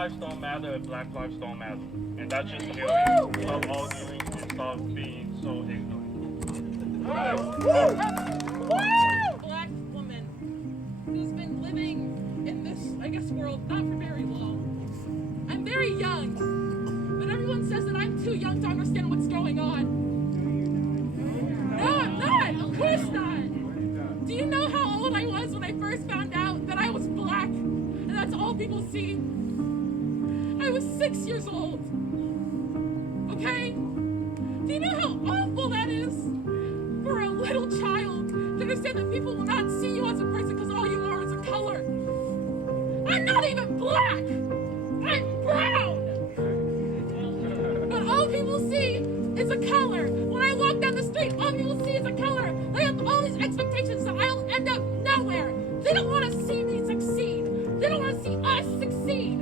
lives don't matter if black lives don't matter. And that's just failure. Stop arguing and stop being so ignorant. Black woman who's been living in this, I guess, world not for very long. I'm very young, but everyone says that I'm too young to understand what's going on. No, I'm not. Of course not. Do you know how old I was when I first found out that I was black and that's all people see? I was 6 years old. Okay? Do you know how awful that is for a little child to understand that people will not see you as a person because all you are is a color? I'm not even black. I'm brown. But all people see is a color. When I walk down the street, all people see is a color. They have all these expectations that I'll end up nowhere. They don't want to see me succeed. They don't want to see us succeed.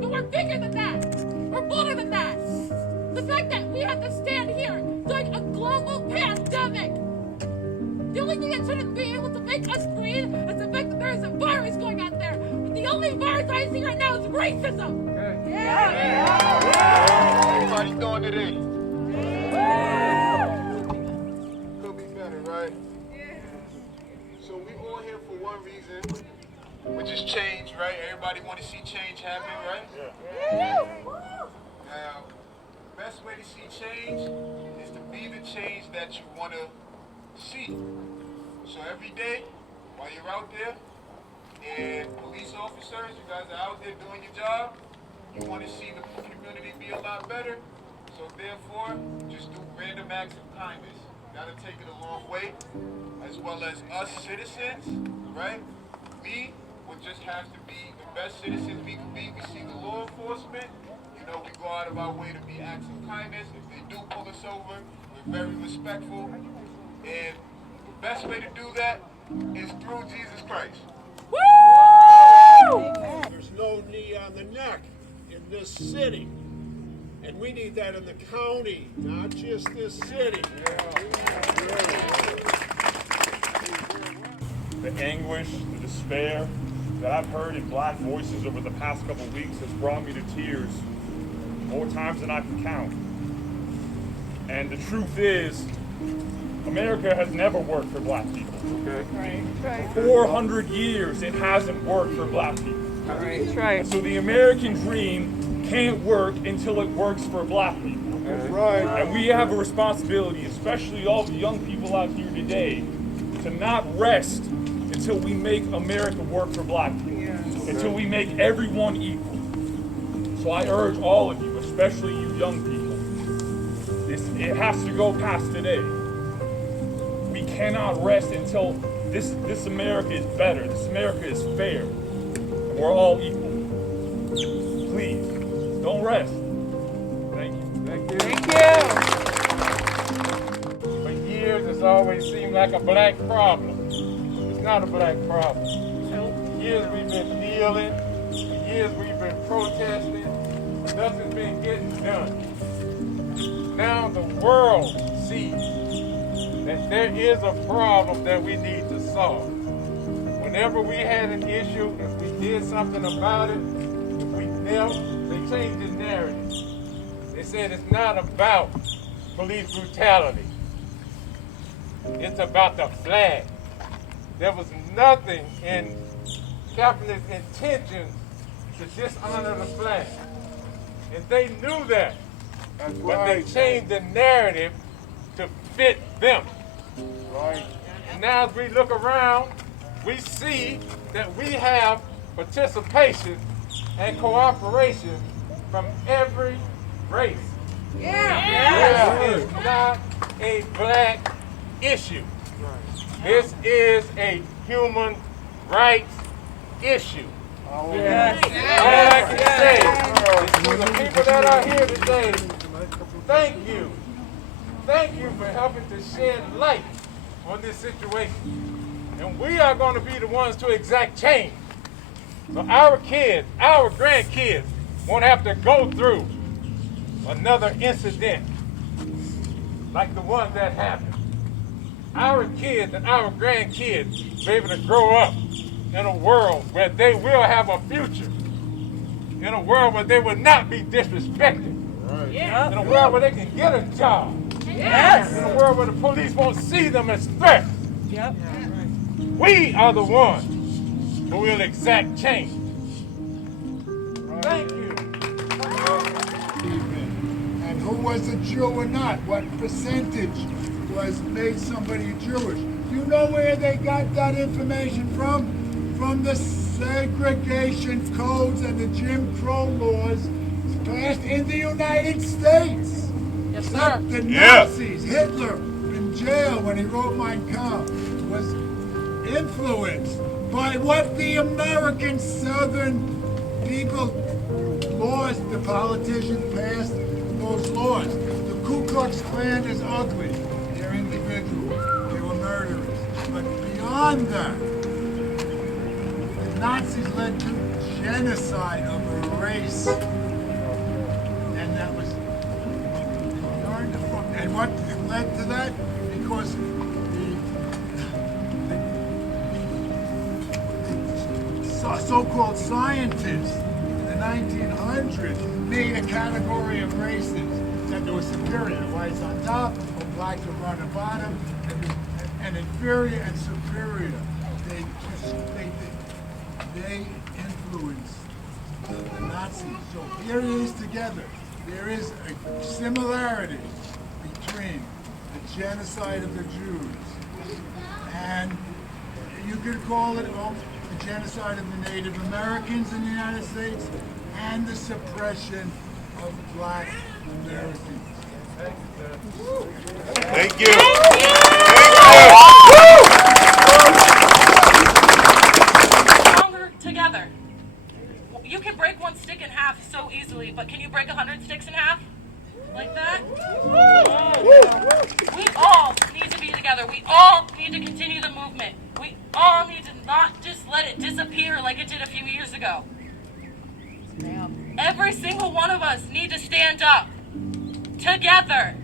But we're bigger than that. We're bolder than that. The fact that we have to stand here during a global pandemic. The only thing that shouldn't be able to make us breathe is the fact that there is a virus going out there. But the only virus I see right now is racism. Everybody throwing it in. Could be better, right? So we all here for one reason, which is change, right? Everybody want to see change happen, right? Now, the best way to see change is to be the change that you want to see. So every day, while you're out there, and police officers, you guys are out there doing your job, you want to see the community be a lot better. So therefore, just do random acts of kindness. That'll take it a long way, as well as us citizens, right? We would just have to be the best citizens we can be. We see the law enforcement, you know, we go out of our way to be acts of kindness. If they do pull us over, we're very respectful. And the best way to do that is through Jesus Christ. There's no knee on the neck in this city. And we need that in the county, not just this city. The anguish, the despair that I've heard in black voices over the past couple weeks has brought me to tears more times than I can count. And the truth is, America has never worked for black people. Right. 400 years it hasn't worked for black people. Right. So the American dream can't work until it works for black people. That's right. And we have a responsibility, especially all the young people out here today, to not rest until we make America work for black people, until we make everyone equal. So I urge all of you, especially you young people, it has to go past today. We cannot rest until this America is better, this America is fair, and we're all equal. Please, don't rest. Thank you. Thank you. For years, it's always seemed like a black problem. It's not a black problem. For years we've been kneeling. For years we've been protesting. Nothing's been getting done. Now the world sees that there is a problem that we need to solve. Whenever we had an issue, if we did something about it, if we knelt, they changed the narrative. They said it's not about police brutality. It's about the flag. There was nothing in Kaepernick's intentions to dishonor the flag. And they knew that. But they changed the narrative to fit them. Right. And now as we look around, we see that we have participation and cooperation from every race. This is not a black issue. This is a human rights issue. All I can say is to the people that are here today, thank you. Thank you for helping to shed light on this situation. And we are going to be the ones to exact change. So our kids, our grandkids won't have to go through another incident like the one that happened. Our kids and our grandkids be able to grow up in a world where they will have a future. in a world where they will not be disrespected. Yep. In a world where they can get a job. Yes. In a world where the police won't see them as threats. Yep. We are the ones who will exact change. Thank you. And who was a Jew or not? What percentage was made somebody Jewish? Do you know where they got that information from? From the segregation codes and the Jim Crow laws passed in the United States. Yes, sir. The Yeah. Nazis, Hitler in jail when he wrote Mein Kampf, was influenced by what the American Southern people laws, the politicians passed those laws. The Ku Klux Klan is ugly. They're individuals. They were murderers. But beyond that, the Nazis led to genocide of a race. And that was and what led to that? Because the so-called scientists in the 1900s made a category of races that there was superior, whites on top, or blacks were on the bottom, and inferior and superior. They influenced the Nazis. So here it is together. There is a similarity between the genocide of the Jews and you could call it the genocide of the Native Americans in the United States and the suppression of black Americans. Thank you. Stronger together. You can break one stick in half so easily, but can you break 100 sticks in half? Like that? We all need to be together. We all need to continue the movement. We all need to not just let it disappear like it did a few years ago. Every single one of us need to stand up. Together.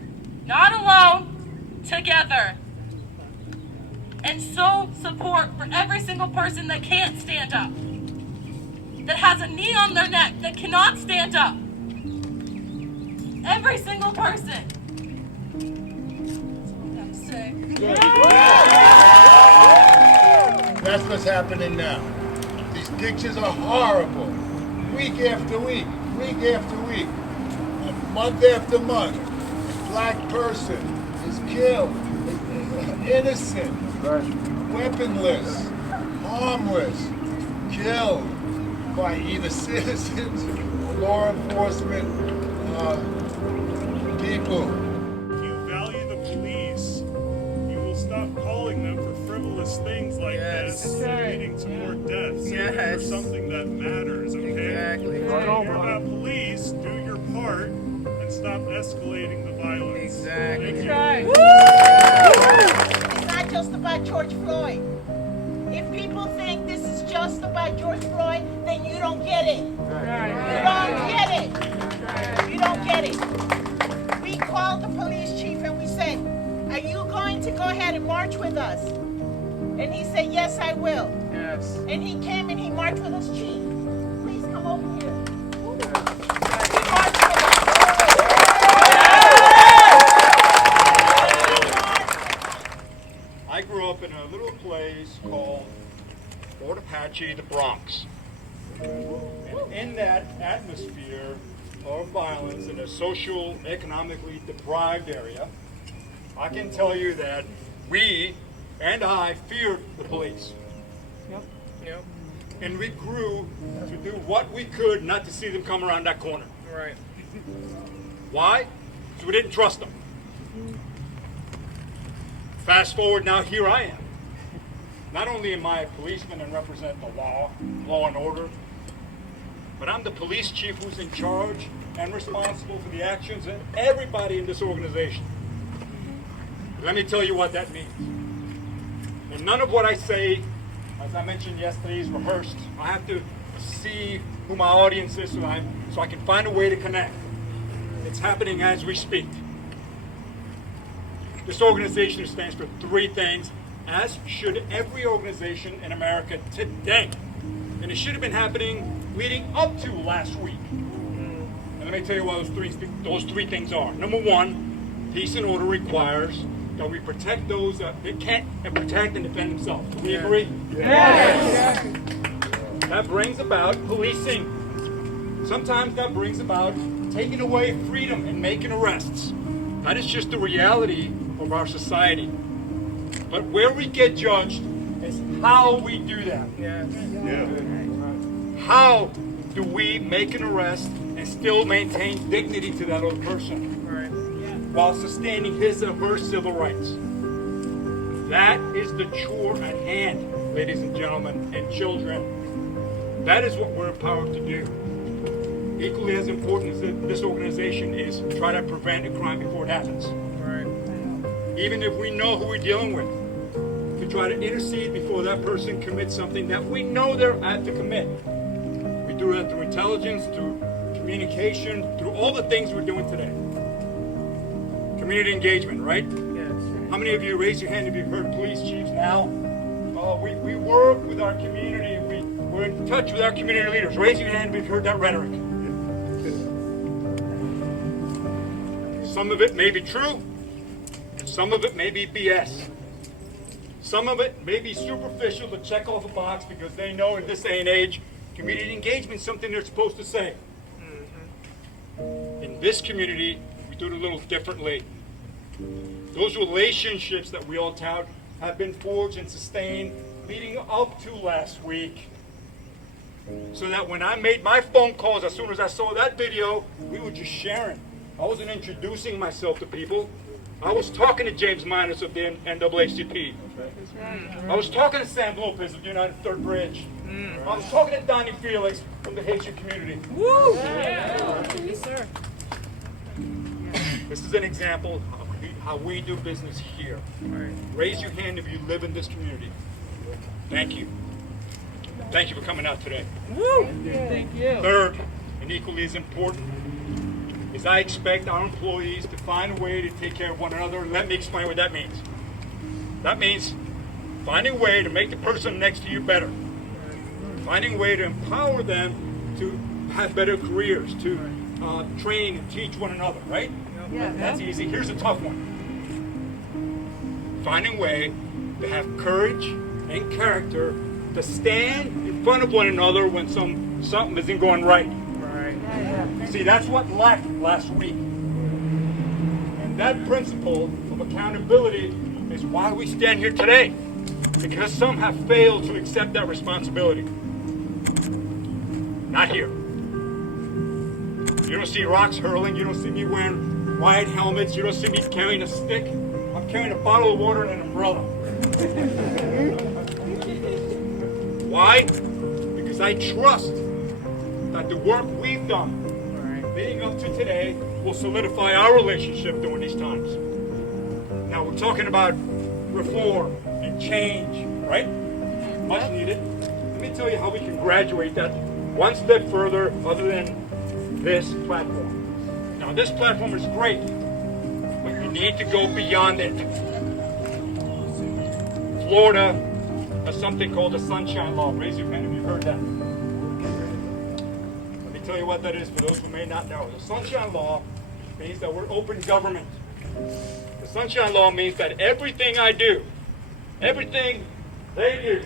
Not alone. Together. And show support for every single person that can't stand up. That has a knee on their neck, that cannot stand up. Every single person. That's what's happening now. These pictures are horrible. Week after week, week after week, month after month, a black person is killed, innocent, weaponless, harmless, killed by either citizens or law enforcement people. If you value the police, you will stop calling them for frivolous things like this and leading to more deaths. Yes. For something that matters, okay? Exactly. If you care about police, do your part and stop escalating the violence. Exactly. Thank you. Right. It's not just about George Floyd. If people think this is just about George Floyd, then you don't get it. You don't get it. You don't get it. We called the police chief and we said, are you going to go ahead and march with us? And he said, yes, I will. Yes. And he came and he marched with us, chief. Please come over here. He marched with I grew up in a little place called Fort Apache, the Bronx. And in that atmosphere of violence in a social, economically deprived area, I can tell you that we and I feared the police. Yep. And we grew to do what we could not to see them come around that corner. Right. Why? Because we didn't trust them. Fast forward now, here I am. Not only am I a policeman and represent the law and order, but I'm the police chief who's in charge and responsible for the actions of everybody in this organization. Let me tell you what that means. And none of what I say, as I mentioned yesterday, is rehearsed. I have to see who my audience is so I can find a way to connect. It's happening as we speak. This organization stands for three things, as should every organization in America today. And it should have been happening leading up to last week. And let me tell you what those three things are. Number one, peace and order requires that we protect those that can't protect and defend themselves. Do we agree? Yes. That brings about policing. Sometimes that brings about taking away freedom and making arrests. That is just the reality of our society. But where we get judged is how we do that. How do we make an arrest and still maintain dignity to that other person while sustaining his or her civil rights? That is the chore at hand, ladies and gentlemen and children. That is what we're empowered to do. Equally as important as this organization is to try to prevent a crime before it happens. Even if we know who we're dealing with, to try to intercede before that person commits something that we know they're at to commit. We do that through intelligence, through communication, through all the things we're doing today. Community engagement, right? Yes. How many of you, raise your hand if you've heard police chiefs now? We work with our community. We're in touch with our community leaders. Raise your hand if you've heard that rhetoric. Some of it may be true, and some of it may be BS. Some of it may be superficial to check off a box because they know in this day and age, community engagement is something they're supposed to say. In this community, we do it a little differently. Those relationships that we all tout have been forged and sustained leading up to last week. So that when I made my phone calls, as soon as I saw that video, we were just sharing. I wasn't introducing myself to people. I was talking to James Minus of the NAACP. I was talking to Sam Lopez of the United Third Bridge. I was talking to Donnie Felix from the Haitian community. Woo! Yes, sir. This is an example of how we do business here. Raise your hand if you live in this community. Thank you. Thank you for coming out today. Woo! Thank you. Third, and equally as important, is I expect our employees to find a way to take care of one another. And let me explain what that means. That means finding a way to make the person next to you better. Finding a way to empower them to have better careers, to train and teach one another, right? Yeah. That's easy. Here's a tough one. Finding a way to have courage and character to stand in front of one another when something isn't going right. See, that's what lacked last week. And that principle of accountability is why we stand here today. Because some have failed to accept that responsibility. Not here. You don't see rocks hurling. You don't see me wearing wide helmets. You don't see me carrying a stick. I'm carrying a bottle of water and an umbrella. Why? Because I trust that the work we've done leading up to today will solidify our relationship during these times. Now we're talking about reform and change, right? Much needed. Let me tell you how we can graduate that one step further other than this platform. Now this platform is great, but you need to go beyond it. Florida has something called the Sunshine Law. Raise your hand if you've heard that. Let me tell you what that is for those who may not know. The Sunshine Law means that we're open government. The Sunshine Law means that everything I do, everything they do,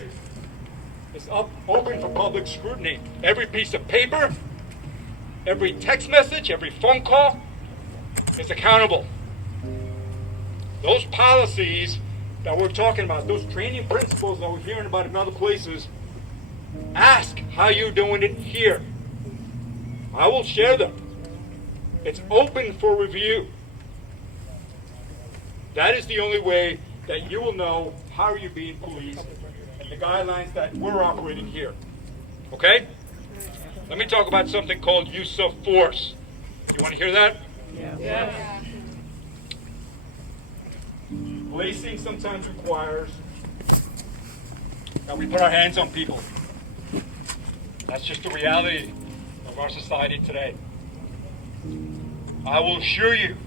is open for public scrutiny. Every piece of paper, every text message, every phone call is accountable. Those policies that we're talking about, those training principles that we're hearing about in other places, ask how you're doing it here. I will share them. It's open for review. That is the only way that you will know how you're being policed and the guidelines that we're operating here. Okay? Let me talk about something called use of force. You want to hear that? Yeah. Policing sometimes requires that we put our hands on people. That's just the reality of our society today. I will assure you,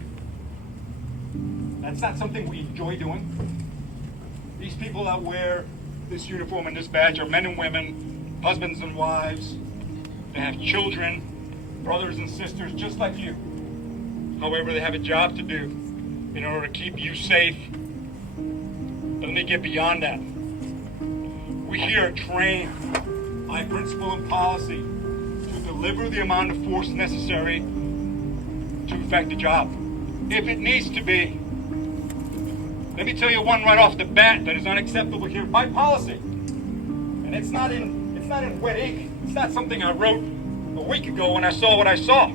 that's not something we enjoy doing. These people that wear this uniform and this badge are men and women, husbands and wives, They have children, brothers and sisters just like you. However, they have a job to do in order to keep you safe. But let me get beyond that. We here are trained by principle and policy to deliver the amount of force necessary to effect the job, if it needs to be. Let me tell you one right off the bat that is unacceptable here by policy. And it's not in wet ink. It's not something I wrote a week ago when I saw what I saw.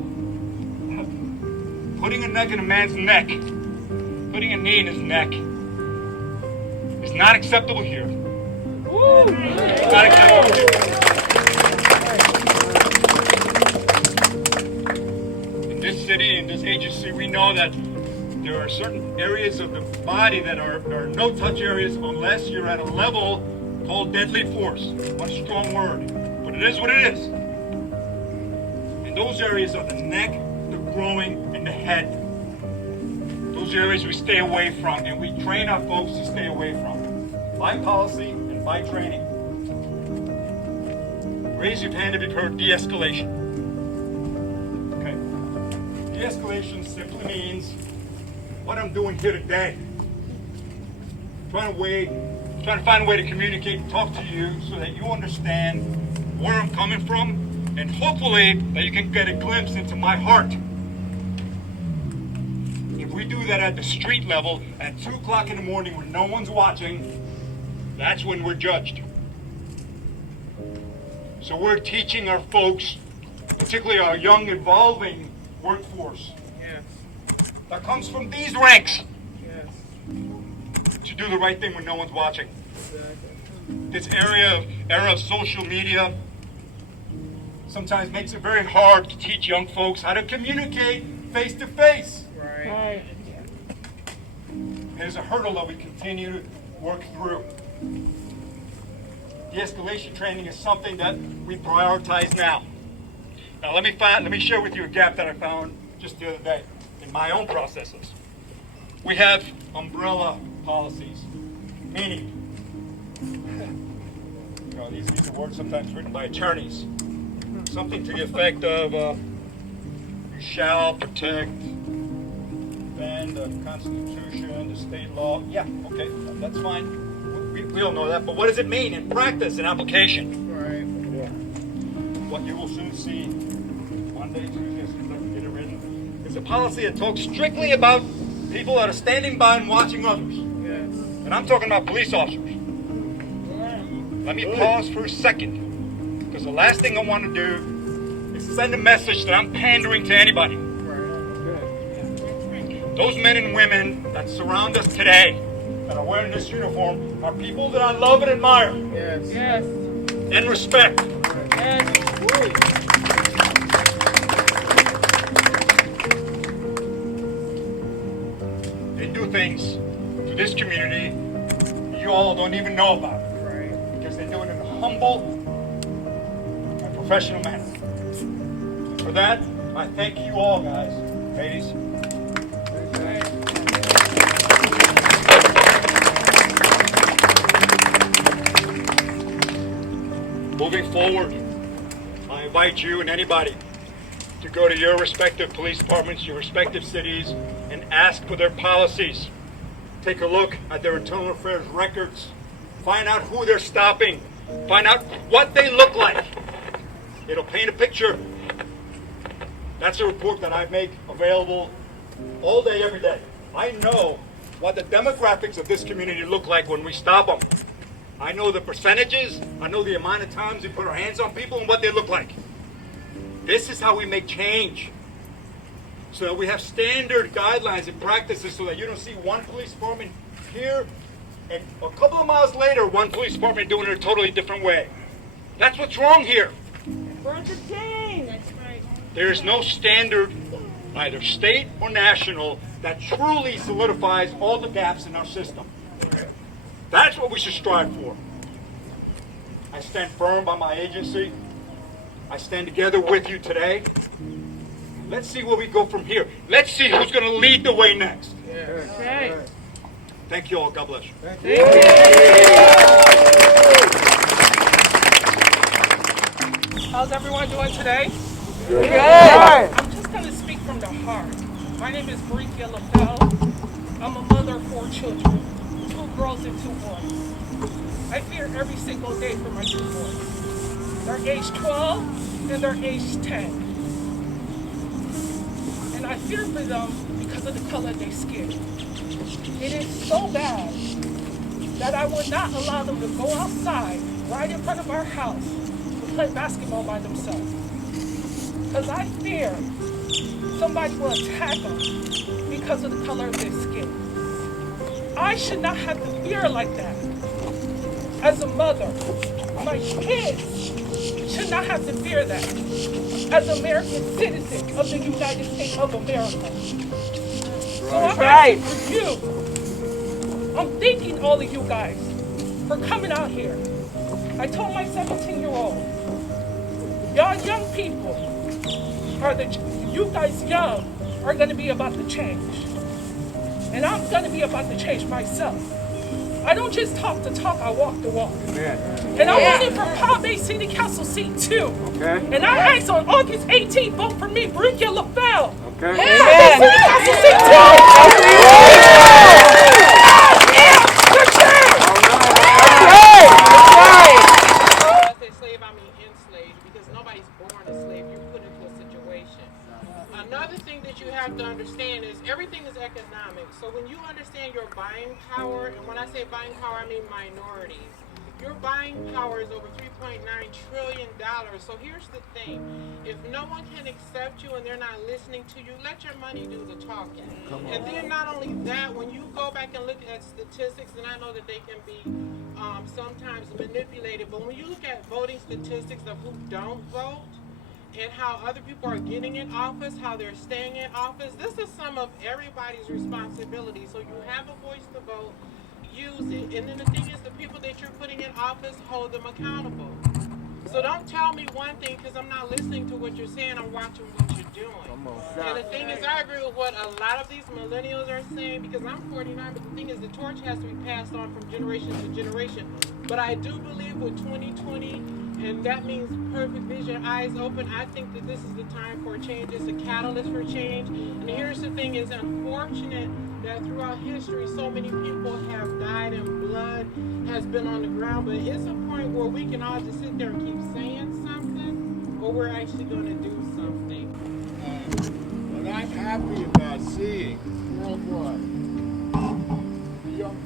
Putting a neck in a man's neck, putting a knee in his neck, is not acceptable here. It's not acceptable here. In this city, in this agency, we know that there are certain areas of the body that are no-touch areas unless you're at a level called deadly force. One strong word, but it is what it is. And those areas are the neck, the groin, and the head. Those areas we stay away from, and we train our folks to stay away from, by policy and by training. Raise your hand if you've heard de-escalation. Okay. De-escalation simply means what I'm doing here today. Trying to find a way to communicate and talk to you so that you understand where I'm coming from, and hopefully that you can get a glimpse into my heart. If we do that at the street level at 2 o'clock in the morning when no one's watching, that's when we're judged. So we're teaching our folks, particularly our young evolving workforce, that comes from these ranks, to do the right thing when no one's watching. This era of social media sometimes makes it very hard to teach young folks how to communicate face to face. Right. It is a hurdle that we continue to work through. De-escalation training is something that we prioritize now. Now let me share with you a gap that I found just the other day in my own processes. We have umbrella policies, meaning, these are words sometimes written by attorneys. Something to the effect of, you shall protect, defend the Constitution, the state law. Yeah, okay, that's fine. We all know that, but what does it mean in practice and application? Right. What you will soon see Monday, Tuesday, as soon as I can get it written, is a policy that talks strictly about people that are standing by and watching others. And I'm talking about police officers. Let me pause for a second, because the last thing I want to do is send a message that I'm pandering to anybody. Those men and women that surround us today, that are wearing this uniform, are people that I love and admire. Yes. And respect. Yes. They do things to this community you all don't even know about. Because they do it in a humble and professional manner. For that, I thank you all, guys, ladies. Moving forward, I invite you and anybody to go to your respective police departments, your respective cities, and ask for their policies. Take a look at their internal affairs records. Find out who they're stopping. Find out what they look like. It'll paint a picture. That's a report that I make available all day, every day. I know what the demographics of this community look like when we stop them. I know the percentages. I know the amount of times we put our hands on people and what they look like. This is how we make change. So that we have standard guidelines and practices so that you don't see one police department here and a couple of miles later, one police department doing it a totally different way. That's what's wrong here. We're the team. That's right. There is no standard, either state or national, that truly solidifies all the gaps in our system. That's what we should strive for. I stand firm by my agency. I stand together with you today. Let's see where we go from here. Let's see who's going to lead the way next. Okay. Thank you all. God bless you. Thank you. How's everyone doing today? Good. I'm just going to speak from the heart. My name is Brikia LaBelle. I'm a mother of 4 children, 2 girls and 2 boys. I fear every single day for my 2 boys. They're age 12 and they're age 10. And I fear for them because of the color of their skin. It is so bad that I would not allow them to go outside right in front of our house to play basketball by themselves. Because I fear somebody will attack them because of the color of their skin. I should not have to fear like that. As a mother, my kids should not have to fear that. As American citizens of the United States of America. So I'm asking for you. I'm thanking all of you guys for coming out here. I told my 17-year-old, y'all young people you guys young are going to be about to change. And I'm going to be about to change myself. I don't just talk the talk, I walk the walk. Amen. And I'm running for Palm Bay City Council seat 2. Okay. And I ask on August 18th, vote for me, Brikia LaBelle. Okay. Palm Bay City Council seat 2. Slave, I mean enslaved, because nobody's born a slave. You're put into a situation. Another thing that you have to understand is everything is economic. So when you understand your buying power, and when I say buying power, I mean minorities. Your buying power is over $3.9 trillion. So here's the thing. If no one can accept you and they're not listening to you, let your money do the talking. And then not only that, when you go back and look at statistics, and I know that they can be sometimes manipulated, but when you look at voting statistics of who don't vote and how other people are getting in office, how they're staying in office, this is some of everybody's responsibility. So you have a voice to vote, use it. And then the thing is, the people that you're putting in office, hold them accountable. So don't tell me one thing because I'm not listening to what you're saying, I'm watching what you're doing. And the thing is, I agree with what a lot of these millennials are saying, because I'm 49, but the thing is, the torch has to be passed on from generation to generation. But I do believe with 2020, and that means perfect vision, eyes open, I think that this is the time for change. It's a catalyst for change. And here's the thing, it's unfortunate that throughout history, so many people have died and blood has been on the ground, but it's a point where we can all just sit there and keep saying something, or we're actually going to do something. What I'm happy about seeing worldwide, young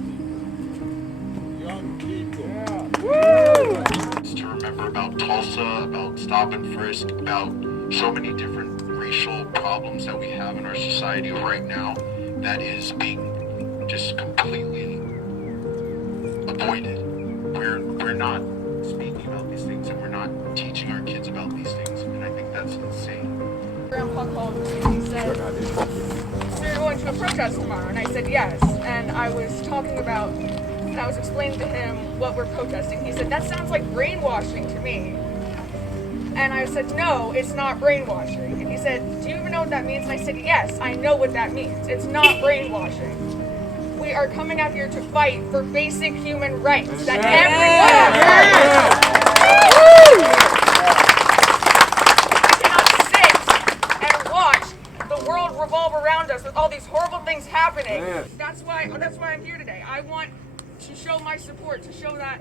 people. To remember about Tulsa, about stop and frisk, about so many different racial problems that we have in our society right now that is being just completely avoided. We're not speaking about these things, and we're not teaching our kids about these things, and I think that's insane. Grandpa called me and he said, so you're going to a protest tomorrow? And I said yes. And I was talking about, and I was explaining to him what we're protesting. He said, that sounds like brainwashing to me. And I said, no, it's not brainwashing. And he said, do you even know what that means? And I said, yes, I know what that means. It's not brainwashing. We are coming out here to fight for basic human rights that everyone has. Revolve around us with all these horrible things happening. That's why I'm here today. I want to show my support, to show that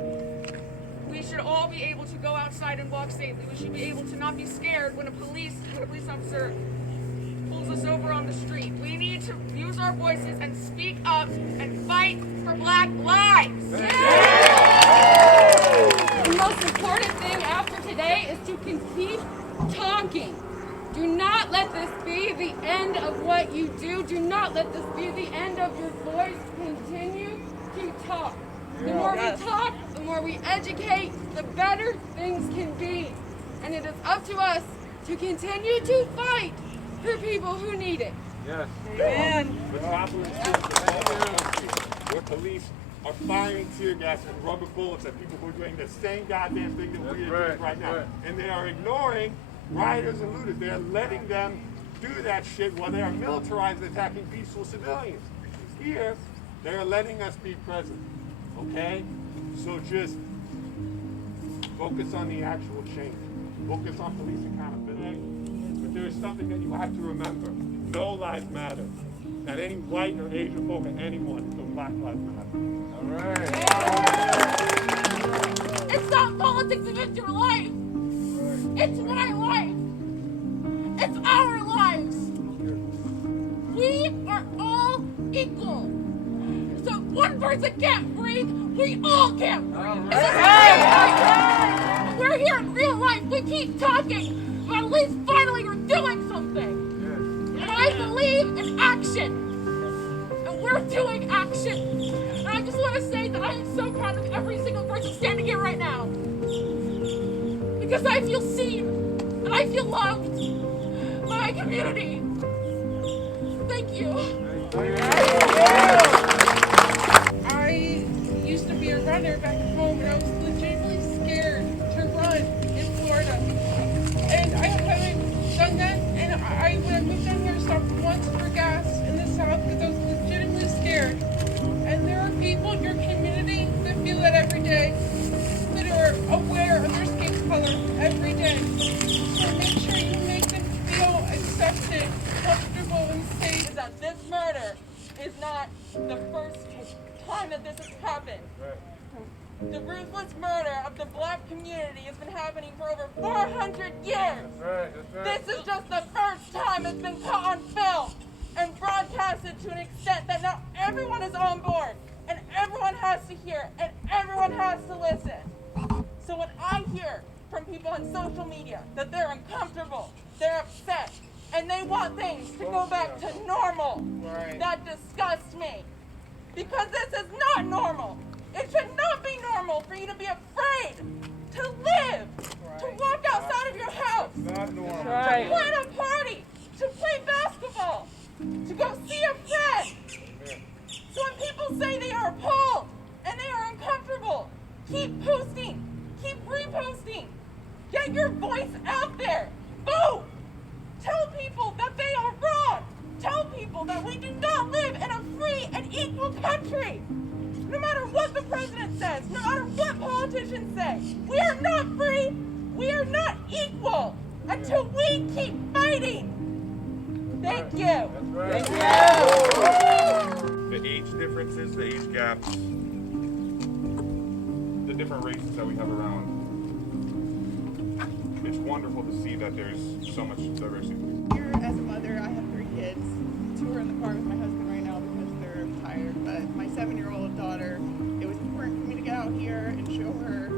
we should all be able to go outside and walk safely. We should be able to not be scared when a police officer pulls us over on the street. We need to use our voices and speak up and fight for Black lives. The most important thing after today is to keep talking. Do not let this be the end of what you do. Do not let this be the end of your voice. Continue to talk. The more we talk, the more we educate, the better things can be. And it is up to us to continue to fight for people who need it. Yes. Amen. Where police are firing tear gas and rubber bullets at people who are doing the same goddamn thing that we are doing right now. And they are ignoring rioters and looters. They are letting them do that shit while they are militarized attacking peaceful civilians. Here, they are letting us be present. Okay? So just focus on the actual change. focus on police accountability, but there is something that you have to remember. No lives matter. Not any white or Asian folk or anyone, so Black Lives Matter. All right. It's not politics if it's your life. It's my life. It's our lives. We are all equal. So if one person can't breathe, we all can't breathe. We're here in real life. We keep talking, but at least finally we're doing something. And I believe in action. And we're doing action. And I just want to say that I am so proud of every single person standing here right now. Because I feel seen and I feel loved by my community. Thank you. I used to be a runner back home, and I was legitimately scared to run in Florida. And I haven't done that, and when I moved down here, I stopped once for gas in the South because I was legitimately scared. And there are people in your community that feel that every day, that are aware of their skin color every day. So make sure you make them feel accepted, comfortable, and safe. Is that this murder is not the first time that this has happened. The ruthless murder of the Black community has been happening for over 400 years. This is just the first time it's been caught on film and broadcasted to an extent that now everyone is on board, and everyone has to hear, and everyone has to listen. So when I hear from people on social media that they're uncomfortable, they're upset, and they want things to go back to normal, that disgusts me. Because this is not normal. It should not be normal for you to be afraid to live, to walk outside of your house, to plan a party, to play basketball, to go see a friend. So when people say they are appalled and they are uncomfortable, keep posting, keep reposting, get your voice out there, vote, tell people that they are wrong, tell people that we do not live in a free and equal country. No matter what the president says, no matter what politicians say, we are not free, we are not equal until we keep fighting. Thank you. Thank you. The age differences, the age gaps, the different races that we have around. It's wonderful to see that there's so much diversity. Here as a mother, I have 3 kids. 2 are in the car with my husband right now because they're tired, but my 7-year-old daughter, it was important for me to get out here and show her.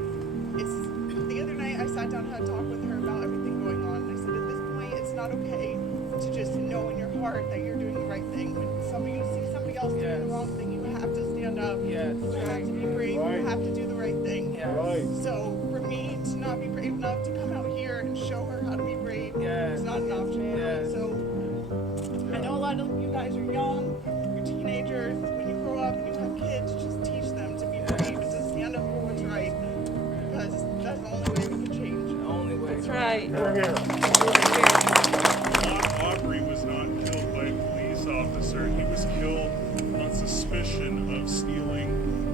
The other night I sat down and had a talk with her about everything going on, and I said at this point it's not okay to just know in your heart that you're doing the right thing. When you see somebody else doing the wrong thing, you have to stand up. You have to be brave, you have to do the right thing. So for me to not be brave enough to come out here and show her how to be brave is not an option. So I know a lot of you guys are young, you're teenagers. When you grow up and you have kids, just teach them to be brave and to stand up for what's right, because that's the only way we can change. The only way. That's right. Aubrey was not killed by a police officer. He was killed on suspicion of stealing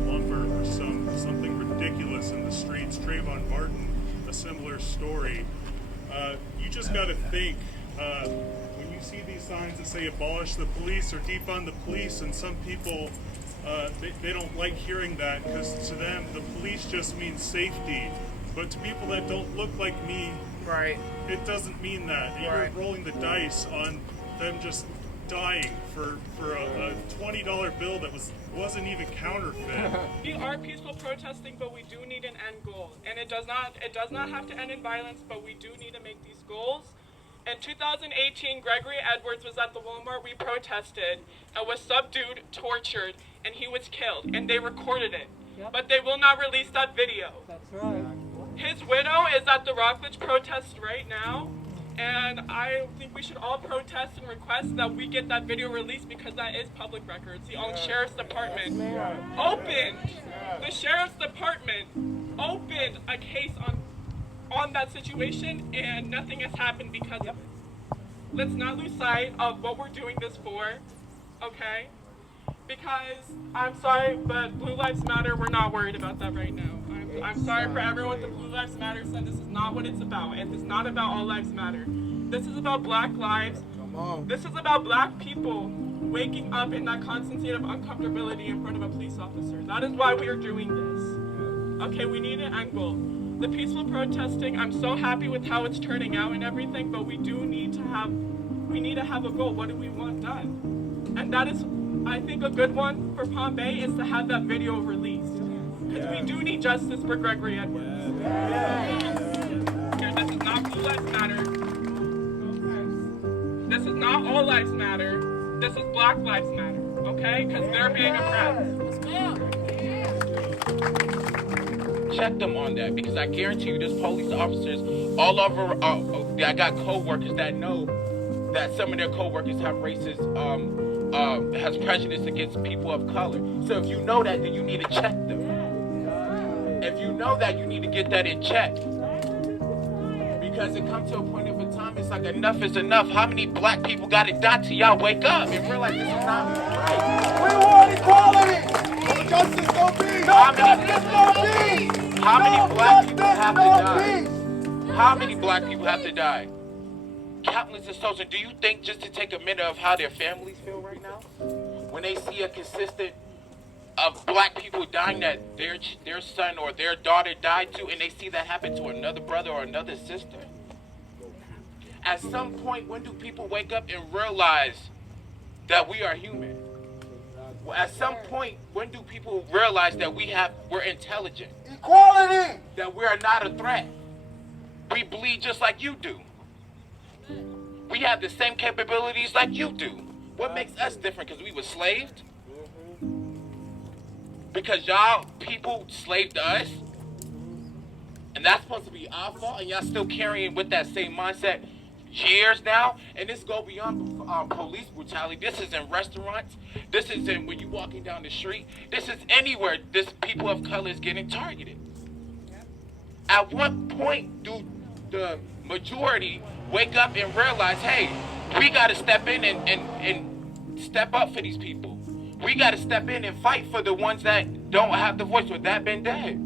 lumber or something ridiculous in the streets. Trayvon Martin, a similar story. You just got to think, when you see these signs that say abolish the police or defund the police, and some people, they don't like hearing that because to them the police just means safety. But to people that don't look like me, it doesn't mean that. You're rolling the dice on them just dying for a $20 bill that wasn't even counterfeit. We are peaceful protesting, but we do need an end goal. And it does not have to end in violence, but we do need to make these goals. In 2018, Gregory Edwards was at the Walmart we protested and was subdued, tortured, and he was killed. And they recorded it. But they will not release that video. That's right. His widow is at the Rockledge protest right now. And I think we should all protest and request that we get that video released because that is public record. The own sheriff's department the sheriff's department opened a case on that situation, and nothing has happened because of it. Let's not lose sight of what we're doing this for, okay? because I'm sorry, but Blue Lives Matter, we're not worried about that right now. I'm sorry for everyone that Blue Lives Matter said. This is not what it's about. And it's not about All Lives Matter. This is about Black lives. This is about Black people waking up in that constant state of uncomfortability in front of a police officer. That is why we are doing this. Okay, we need an end goal. The peaceful protesting, I'm so happy with how it's turning out and everything, but we need to have a goal. What do we want done? And that is, I think, a good one for Palm Bay is to have that video released. Because we do need justice for Gregory Edwards. This is not Blue Lives Matter. This is not All Lives Matter. This is Black Lives Matter, okay? Because they're being oppressed. Check them on that, because I guarantee you there's police officers all over. I got co-workers that know that some of their co-workers have racist, has prejudice against people of color. So if you know that, then you need to check them. If you know that, you need to get that in check. Because it comes to a point of a time, it's like enough is enough. How many Black people got to die till y'all wake up and realize this is not right? We want equality! Justice don't be! How many Black people have to die? How many Black people have to die? Countless and souls. Do you think, just to take a minute, of how their families feel right now? When they see a consistent of Black people dying that their son or their daughter died to, and they see that happen to another brother or another sister. At some point, when do people wake up and realize that we are human? At some point, when do people realize that we're intelligent? Equality! That we are not a threat. We bleed just like you do. We have the same capabilities like you do. What makes us different? Because we were slaved? Because y'all people slaved us? And that's supposed to be our fault? And y'all still carrying with that same mindset years now? And this go beyond police brutality. This is in restaurants. This is in when you walking down the street. This is anywhere this people of color is getting targeted. At what point do the majority wake up and realize, hey, we got to step in and step up for these people? We got to step in and fight for the ones that don't have the voice or that been dead.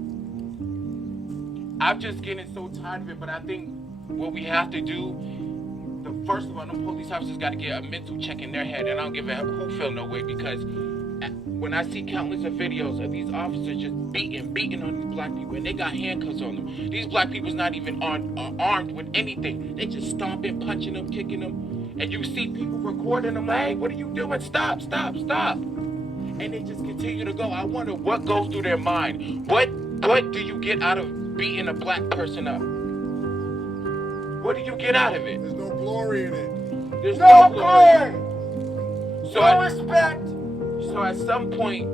I'm just getting so tired of it, but I think what we have to do, first of all, them police officers got to get a mental check in their head, and I don't give a who feel no way, because when I see countless of videos of these officers just beating on these Black people, and they got handcuffs on them. These Black people's not even armed with anything. They just stomping, punching them, kicking them, and you see people recording them, hey, what are you doing? Stop, stop, stop. And they just continue to go. I wonder what goes through their mind. What do you get out of beating a Black person up? What do you get out of it? There's no glory in it. There's no glory. No respect. So at some point,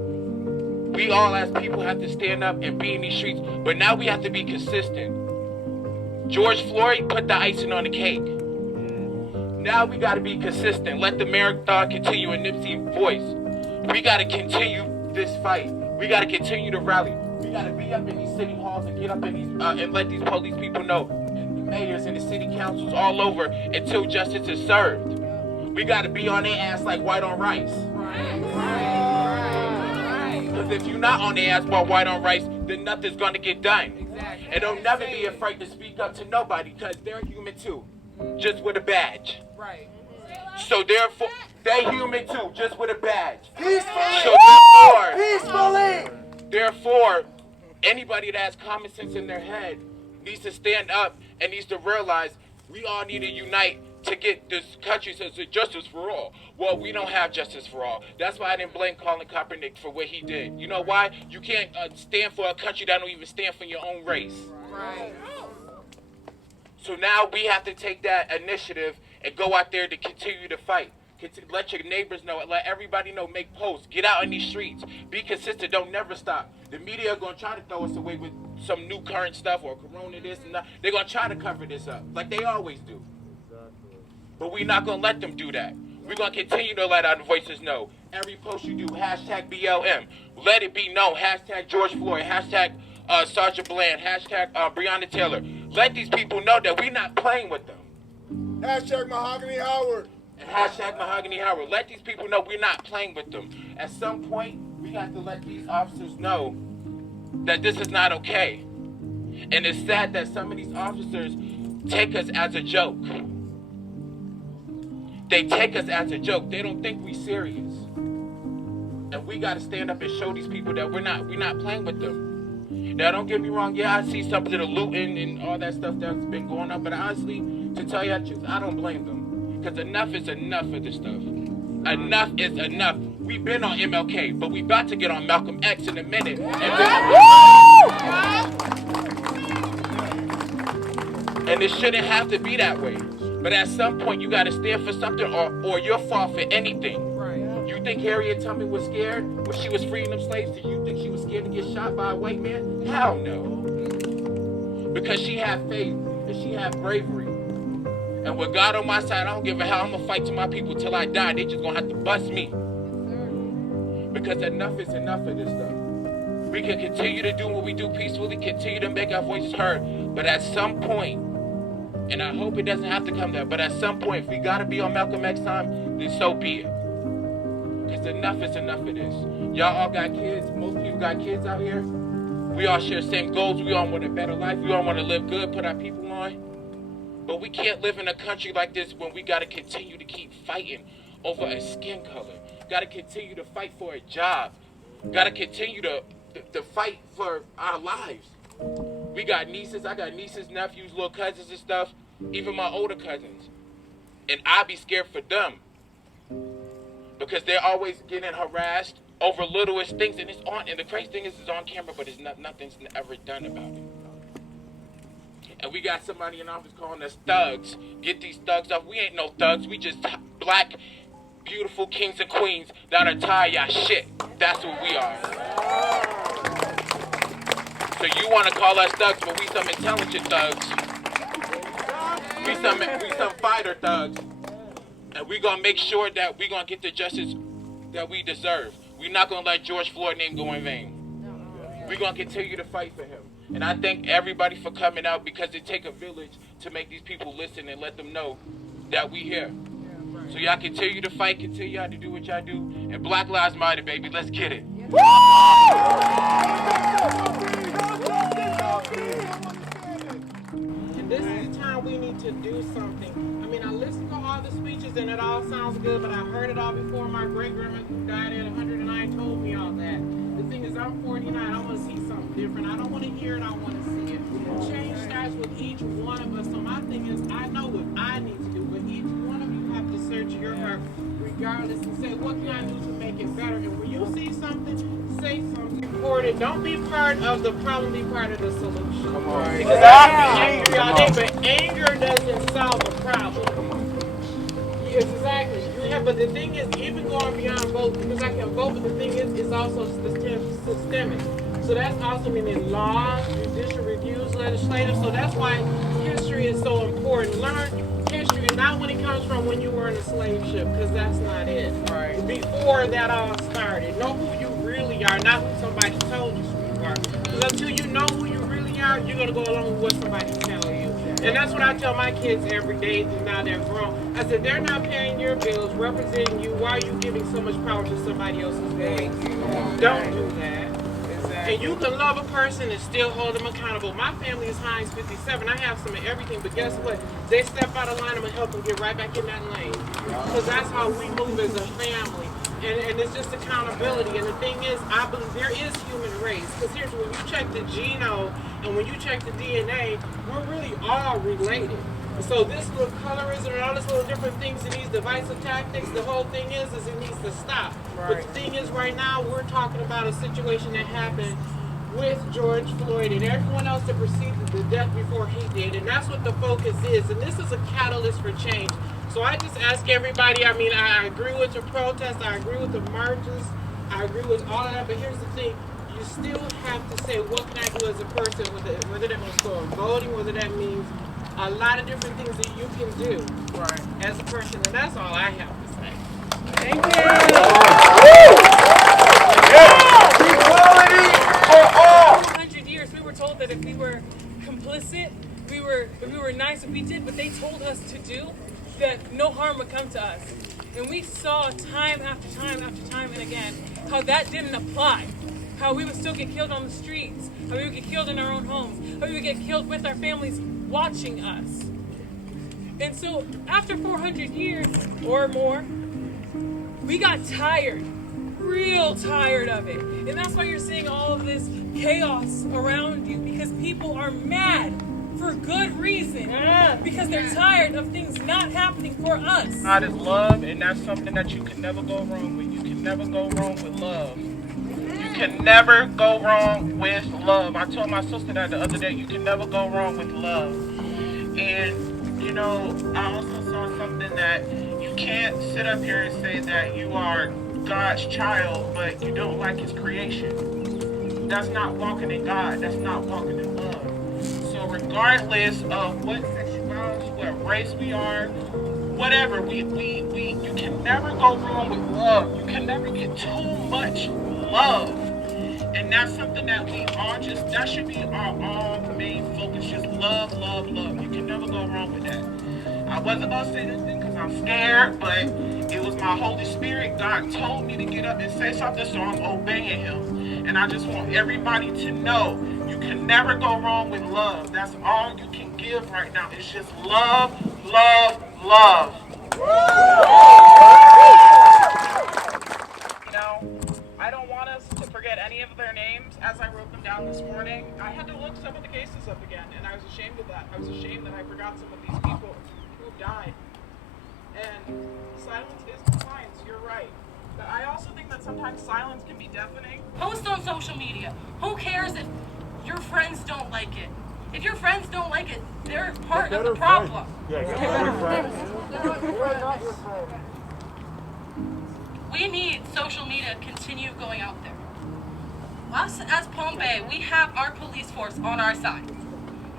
we all as people have to stand up and be in these streets. But now we have to be consistent. George Floyd put the icing on the cake. Now we got to be consistent. Let the marathon continue in Nipsey's voice. We got to continue this fight. We got to continue to rally. We got to be up in these city halls and get up in these and let these police people know, and the mayors and the city councils all over, until justice is served. We got to be on their ass like white on rice. Because if you're not on their ass while white on rice, then nothing's going to get done. Exactly. And don't never be afraid to speak up to nobody, because they're human too, just with a badge. Right. So therefore, they human too, just with a badge. Peacefully. So therefore, anybody that has common sense in their head needs to stand up and needs to realize we all need to unite to get this country says justice for all. Well, we don't have justice for all. That's why I didn't blame Colin Kaepernick for what he did. You know why? You can't stand for a country that don't even stand for your own race. Right. So now we have to take that initiative and go out there to continue to fight. Let your neighbors know, let everybody know, make posts, get out in these streets, be consistent, don't never stop. The media are going to try to throw us away with some new current stuff or corona this and that. They're going to try to cover this up like they always do. But we're not going to let them do that. We're going to continue to let our voices know. Every post you do, hashtag BLM. Let it be known, hashtag George Floyd, hashtag Sergeant Bland, hashtag Breonna Taylor. Let these people know that we're not playing with them. Hashtag Mahogany Howard. And hashtag Mahogany Howard. Let these people know we're not playing with them. At some point, we have to let these officers know that this is not okay. And it's sad that some of these officers take us as a joke. They take us as a joke. They don't think we serious. And we got to stand up and show these people that we're not playing with them. Now, don't get me wrong. Yeah, I see some of the looting and all that stuff that's been going on. But honestly, to tell you the truth, I don't blame them. Because enough is enough of this stuff. Enough is enough. We've been on MLK, but we about to get on Malcolm X in a minute. And it shouldn't have to be that way. But at some point, you got to stand for something or you'll fall for anything. You think Harriet Tubman was scared when she was freeing them slaves? Do you think she was scared to get shot by a white man? Hell no. Because she had faith and she had bravery. And with God on my side, I don't give a hell. I'm going to fight to my people till I die. They just going to have to bust me. Because enough is enough of this stuff. We can continue to do what we do peacefully, continue to make our voices heard. But at some point, and I hope it doesn't have to come there, but at some point, if we got to be on Malcolm X time, then so be it. Because enough is enough of this. Y'all all got kids. Most people got kids out here. We all share the same goals. We all want a better life. We all want to live good, put our people on. But we can't live in a country like this when we got to continue to keep fighting over a skin color. Got to continue to fight for a job. Got to continue to fight for our lives. We got nieces. I got nieces, nephews, little cousins and stuff. Even my older cousins. And I be scared for them. Because they're always getting harassed over littlest things. And it's on. And the crazy thing is it's on camera, but nothing's ever done about it. And we got somebody in office calling us thugs. Get these thugs off. We ain't no thugs. We just black, beautiful kings and queens that'll tie y'all shit. That's what we are. So you want to call us thugs, but we some intelligent thugs. We some fighter thugs. And we going to make sure that we going to get the justice that we deserve. We're not going to let George Floyd's name go in vain. We're going to continue to fight for him. And I thank everybody for coming out because it takes a village to make these people listen and let them know that we here. So y'all continue to fight, continue to do what y'all do. And Black Lives Matter, baby. Let's get it. And this is the time we need to do something. I mean, I listened to all the speeches and it all sounds good, but I heard it all before. My great-grandma who died at 109 told me all that. The thing is, I'm 49. I want to see something different. I don't want to hear it. I want to see it. Change starts with each one of us. So my thing is, I know what I need to do, but each one of you have to search your heart regardless and say, what can I do to make it better? And when you see something, say something. Report it. Don't be part of the problem, be part of the solution. Come on. Because I can be angry all day, but anger doesn't solve the problem. Yes, exactly. Yeah, but the thing is, even going beyond vote, because I can vote, but the thing is, it's also systemic. So that's also meaning laws, judicial reviews, legislative. So that's why history is so important. Learn history, not when it comes from when you were in a slave ship, because that's not it. Right. Before that all started. Know who you really are, not who somebody told you who you are. Because until you know who you really are, you're going to go along with what somebody tells you. And that's what I tell my kids every day now they're grown. I said, they're not paying your bills, representing you. Why are you giving so much power to somebody else's day? Don't do that. And you can love a person and still hold them accountable. My family is Heinz 57. I have some of everything, but guess what? They step out of line, I'm going to help them get right back in that lane. Because that's how we move as a family. And it's just accountability. And the thing is, I believe there is human race. Because here's when you check the genome and when you check the DNA, we're really all related. So this little colorism and all these little different things and these divisive tactics, the whole thing is it needs to stop. Right. But the thing is, right now, we're talking about a situation that happened with George Floyd and everyone else that preceded the death before he did. And that's what the focus is. And this is a catalyst for change. So I just ask everybody, I mean, I agree with the protests, I agree with the marches, I agree with all of that, but here's the thing. You still have to say, what can I do as a person, whether that means for voting, whether that means a lot of different things that you can do as a person. And that's all I have to say. Thank you. Equality for all. 100 years, we were told that if we were complicit, if we were nice, if we did what they told us to do, that no harm would come to us. And we saw time after time after time and again how that didn't apply. How we would still get killed on the streets, how we would get killed in our own homes, how we would get killed with our families watching us. And so after 400 years or more, we got tired, real tired of it. And that's why you're seeing all of this chaos around you, because people are mad for good reason, because they're tired of things not happening for us. God is love, and that's something that you can never go wrong with. You can never go wrong with love. You can never go wrong with love. I told my sister that the other day. You can never go wrong with love. And, you know, I also saw something that you can't sit up here and say that you are God's child, but you don't like his creation. That's not walking in God. That's not walking in love. So regardless of what sexuality, what race we are, whatever, you can never go wrong with love. You can never get too much love. And that's something that we all that should be our all main focus, just love, love, love. You can never go wrong with that. I wasn't going to say this thing because I'm scared, but it was my Holy Spirit. God told me to get up and say something, so I'm obeying him. And I just want everybody to know, you can never go wrong with love. That's all you can give right now. It's just love, love, love. You know, I don't want us to forget any of their names. As I wrote them down this morning, I had to look some of the cases up again, and I was ashamed of that. I was ashamed that I forgot some of these people who died. And silence is compliance, you're right. But I also think that sometimes silence can be deafening. Post on social media. Who cares if your friends don't like it? If your friends don't like it, they're part of the problem. We need social media to continue going out there. Us as Palm Bay, we have our police force on our side.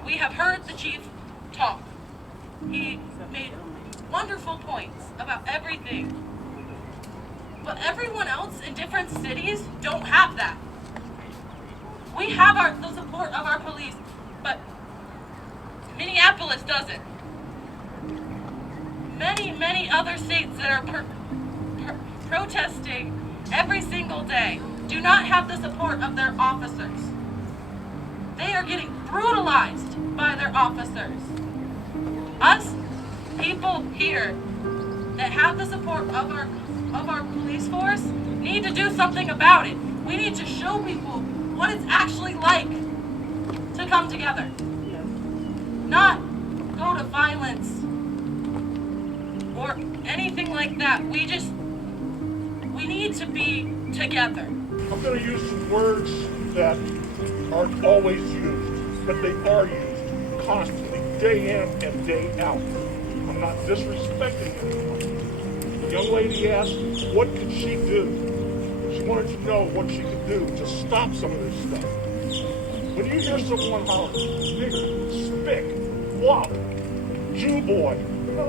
We have heard the chief talk. He made wonderful points about everything. But everyone else in different cities don't have that. We have the support of our police, but Minneapolis doesn't. Many other states that are protesting every single day do not have the support of their officers. They are getting brutalized by their officers. Us, people here that have the support of our police force, need to do something about it. We need to show people what it's actually like to come together. Not go to violence or anything like that. We need to be together. I'm going to use some words that aren't always used, but they are used constantly, day in and day out. I'm not disrespecting anyone. The young lady asked, what could she do? She wanted to know what she could do to stop some of this stuff. When you hear someone holler, nigger, spick, wop, Jew boy,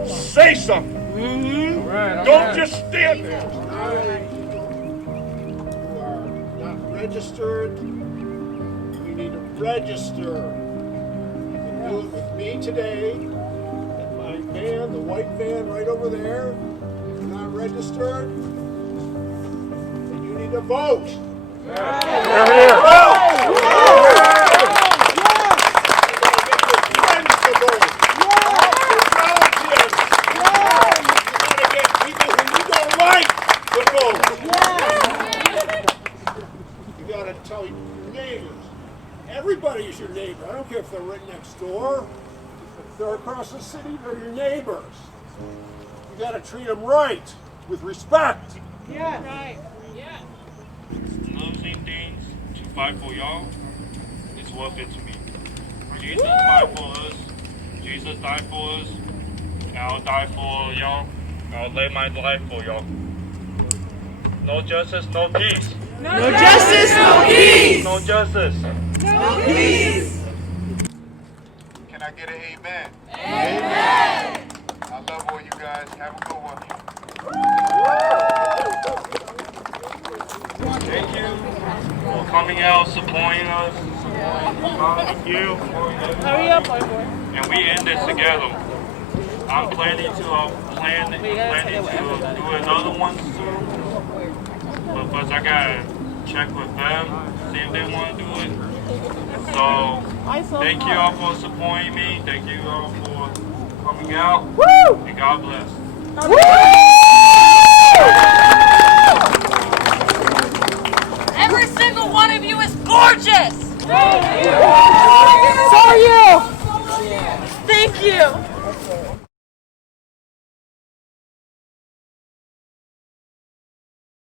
say something. All right, Don't just stand there. You are not registered. You need to register. You can do it with me today. In my van, the white van right over there. If you're not registered, then you need to vote. Everybody's your neighbor. I don't care if they're right next door. If they're across the city, they're your neighbors. You got to treat them right, with respect. Yeah. Right. Yeah. Losing things to fight for y'all, it's worth it to me. Jesus died for us. Jesus died for us. I'll die for y'all. I'll lay my life for y'all. No justice, no peace. No justice, no peace. No justice. No peace. Can I get an amen? Amen. I love all you guys. Have a good one. Thank you for coming out, supporting us. Thank you. Hurry up, boy. And we end this together. I'm planning to do another one soon. But first I gotta check with them, see if they want to do it. So thank you all for supporting me. Thank you all for coming out. And God bless.